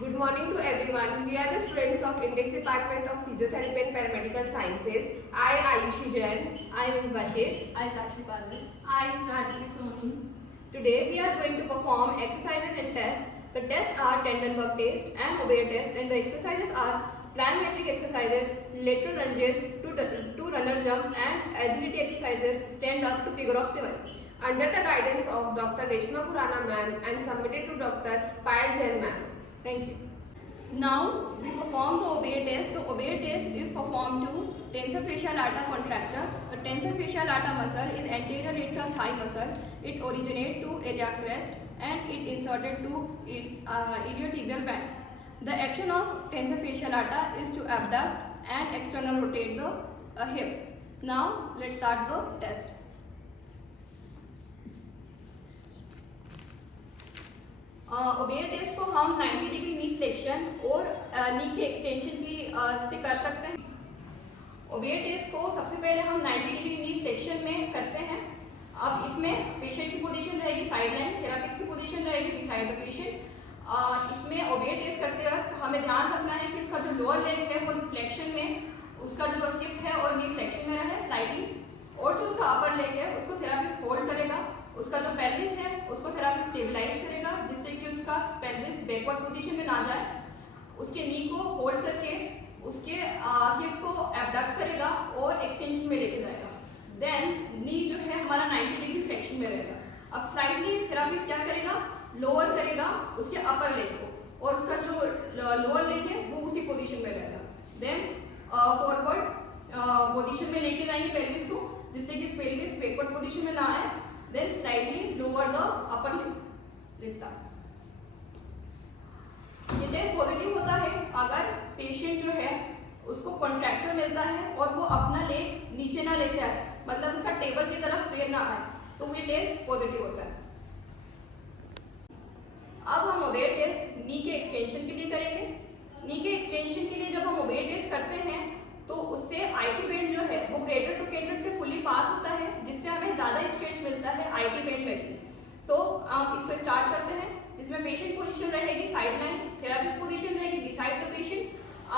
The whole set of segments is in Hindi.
Good morning to everyone. We are the students of Index Department of Physiotherapy and Paramedical Sciences. I, Ayushi Jain. I, Ms. Bashir. I, Sakshi Palwal. I, Raji Soni. Today we are going to perform exercises and tests. The tests are Trendelenburg test and Obeyer test, and the exercises are plyometric exercises, lateral lunges, two runner jump, and agility exercises, stand up to figure of 7. Under the guidance of Dr. Reshma Khurana ma'am and submitted to Dr. Payal Jain ma'am. Thank you. Now we perform the Obeyer test. The Obeyer test is performed to tensor fascial lata contracture. The tensor fascial lata muscle is anterior lateral thigh muscle. It originates to iliac crest and it inserted to iliotibial band. The action of tensor fascial lata is to abduct and external rotate the hip. Now let's start the test. ओबेयर टेस्ट को हम 90 डिग्री नी फ्लेक्शन और नी के एक्सटेंशन की से कर सकते हैं। ओबेयर टेस्ट को सबसे पहले हम 90 डिग्री नी फ्लेक्शन में करते हैं। अब इसमें पेशेंट की पोजीशन रहेगी साइड लाइन, थेरापिस्ट की पोजीशन रहेगी बिसाइड द पेशेंट। इसमें ओबेयर टेस्ट करते वक्त हमें ध्यान रखना है कि उसका जो लोअर लेग है वो फ्लेक्शन में, उसका जो हिप है और नी फ्लेक्शन में रहे स्लाइटली, और जो उसका अपर लेग है उसको थेरापिस्ट होल्ड करेगा। उसका जो पेल्विस है उसको थेरापिस्ट स्टेबलाइज करेगा जिससे कि उसका पेल्विस बैकवर्ड पोजीशन में ना जाए। उसके नी को होल्ड करके उसके हिप को एबडक्ट करेगा और एक्सटेंशन में लेके जाएगा। देन नी जो है हमारा 90 डिग्री फ्लेक्शन में रहेगा। अब स्लाइटली थेरापिस्ट क्या करेगा, लोअर करेगा उसके अपर लेग को और उसका जो लोअर लेग है वो उसी पोजीशन में रहेगा। देन फॉरवर्ड पोजीशन में लेके जाएंगे पेल्विस को जिससे कि पेल्विस बैकवर्ड पोजीशन में ना आए। Then slightly lower the upper lid तक। ये टेस्ट पॉजिटिव होता है अगर पेशेंट जो है उसको कॉन्ट्रैक्शन मिलता है और वो अपना लेग नीचे ना लेते आए, मतलब उसका टेबल की तरफ पैर ना आए, तो ये टेस्ट पॉजिटिव होता है। अब हम ओबेयर टेस्ट नी के एक्सटेंशन के लिए करेंगे। नी के एक्सटेंशन के लिए जब हम ओबेयर टेस्ट करते हैं तो उससे आईटी बैंड जो है वो ग्रेटर टू केंटर से फुली पास होता है जिससे हमें ज़्यादा स्ट्रेच मिलता है आईटी बैंड में भी। सो हम इसको स्टार्ट करते हैं जिसमें पेशेंट पोजीशन रहेगी साइड लाइन, थेरापिस्ट पोजीशन रहेगी बिसाइड द पेशेंट।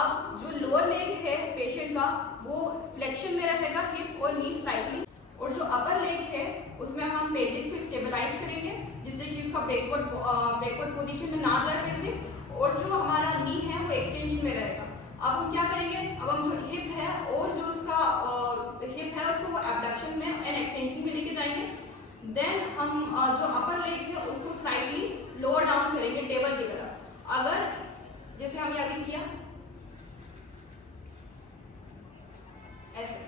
अब जो लोअर लेग है पेशेंट का वो फ्लेक्शन में रहेगा, हिप और नी स्लाइटली, और जो अपर लेग है उसमें हम पेल्विस को स्टेबलाइज करेंगे जिससे कि उसका बैकवर्ड पोजीशन में ना जाए पेल्विस, और जो हमारा नी है वो एक्सटेंशन में रहेगा। अब हम क्या करेंगे, अब हम जो हिप है और जो उसका हिप है उसको वो एबडक्शन में एंड एक्सटेंशन में लेके जाएंगे। देन हम जो अपर लेग है उसको स्लाइटली लोअर डाउन करेंगे टेबल की तरफ। अगर जैसे हमने अभी किया ऐसे,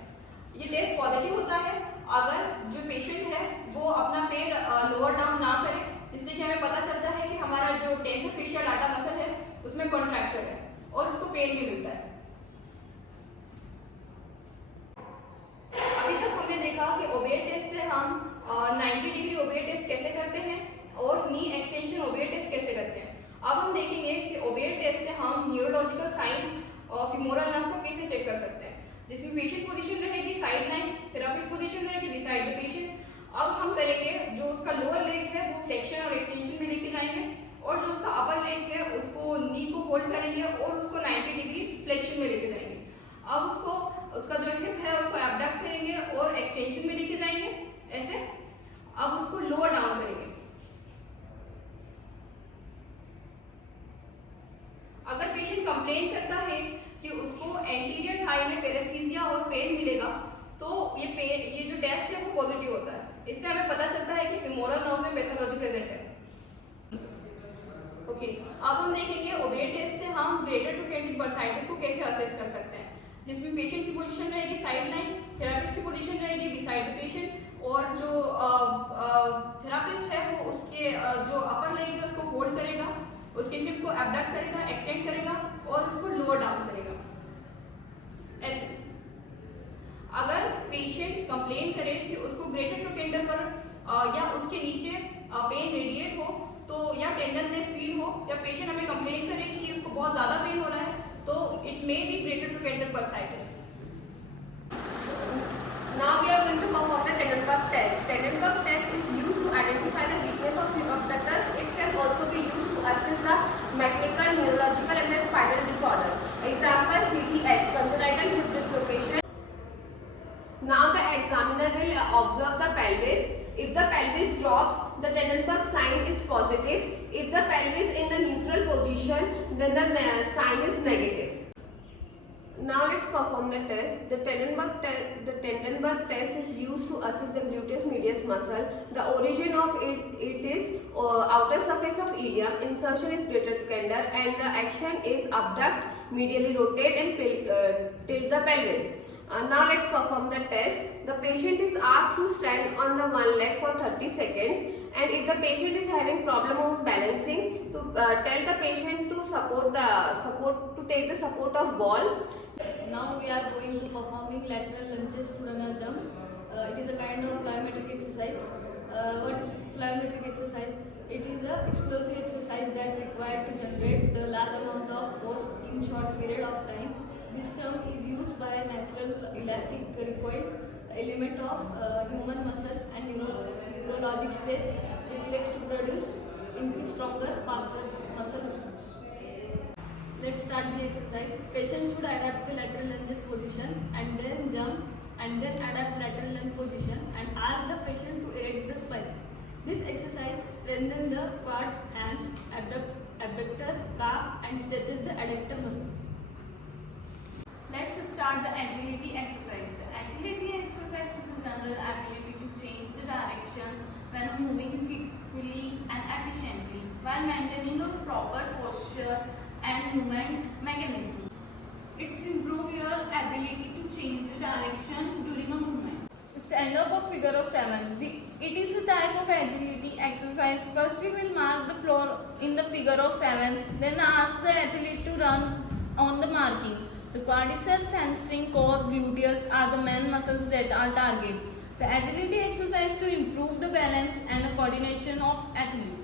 ये टेस्ट पॉजिटिव होता है अगर जो पेशेंट है वो अपना पैर लोअर डाउन ना करे, जिससे कि हमें पता चलता है कि हमारा जो टेंसर फेशियल लाटा मसल है उसमें कॉन्ट्रैक्शन है और उसको पेन भी मिलता है। अभी तक हमने देखा कि ओबेयर टेस्ट से हम 90 डिग्री ओबेयर टेस्ट कैसे करते हैं और नी एक्सटेंशन ओबेयर टेस्ट कैसे करते हैं। अब हम देखेंगे कि ओबेयर टेस्ट से हम न्यूरोलॉजिकल साइन और फीमोरल नर्व को कैसे चेक कर सकते हैं, जिसमें पेशेंट पोजीशन रहेगी साइड लाइन, थेरापिस्ट पोजीशन रहेगी बिसाइड द पेशेंट। अब हम करेंगे जो उसका लोअर लेग है वो फ्लेक्शन और एक्सटेंशन में लेके जाएंगे, और जो उसका अपर लेग है उसको नी को होल्ड करेंगे और उसको 90 डिग्री फ्लेक्शन में लेके जाएंगे। अब उसका जो हिप है उसको एबडक्ट करेंगे और एक्सटेंशन में लेके जाएंगे ऐसे। अब उसको लोअर डाउन करेंगे। अगर पेशेंट कंप्लेन करता है कि उसको एंटीरियर थाई में पेरेस्थीसिया और पेन मिलेगा तो ये जो टेस्ट है वो पॉजिटिव होता है। इससे हमें पता चलता है कि फीमोरल नर्व में पैथोलॉजी प्रेजेंट है। ओके, अब हम देखेंगे ओबेयर टेस्ट से हम ग्रेटर टू केंट्रिक बर्साइटिस को कैसे असेस कर सकते हैं, जिसमें पेशेंट की पोजीशन रहेगी साइड लाइन, थेरापिस्ट की पोजीशन रहेगी बिसाइड द पेशेंट, और जो थेरापिस्ट है वो उसके जो अपर लेग है उसको होल्ड करेगा, उसके हिप को एबडक्ट करेगा, एक्सटेंड करेगा और उसको लोअर डाउन करेगा ऐसे। अगर पेशेंट कंप्लेन करे कि उसको ग्रेटर टू केंटर पर या उसके नीचे पेन रेडिएट हो तो, या टेंडरनेस फील हो, या पेशेंट हमें कंप्लेन करे कि उसको बहुत ज़्यादा पेन हो रहा है तो it may be greater trochanter bursitis. Now we are going to perform the Trendelenburg test. Trendelenburg test is used to identify the weakness of the tusk. It can also be used to assess the mechanical neurological drops, the Trendelenburg sign is positive. If the pelvis in the neutral position, then the sign is negative. Now let's perform the test. The Trendelenburg test is used to assess the gluteus medius muscle. The origin of it is outer surface of ilium. Insertion is greater trochanter, and the action is abduct, medially rotate, and tilt the pelvis. Now let's perform the test. The patient is asked to stand on the one leg for 30 seconds, and if the patient is having problem on balancing, to tell the patient to take the support of wall. Now we are going to performing lateral lunges to runner jump. It is a kind of plyometric exercise. What is plyometric exercise? It is an explosive exercise that required to generate the large amount of force in short period of time. This term is used by natural elastic recoil element of human muscle and neurologic stage reflex to produce increase stronger, faster muscle response. Let's start the exercise. Patient should adapt the lateral lunges position and then jump and then adapt lateral lunge position and ask the patient to erect the spine. This exercise strengthens the quads, hams, abductor, calf and stretches the adductor muscle. Let's start the agility exercise. The agility exercise is a general ability to change the direction when moving quickly and efficiently while maintaining a proper posture and movement mechanism. It's improve your ability to change the direction during a movement. Stand up of figure of 7. It is a type of agility exercise. First we will mark the floor in the figure of 7. Then ask the athlete to run on the marking. The quadriceps, hamstring, core, gluteus are the main muscles that are targeted. The agility exercise to improve the balance and coordination of athlete.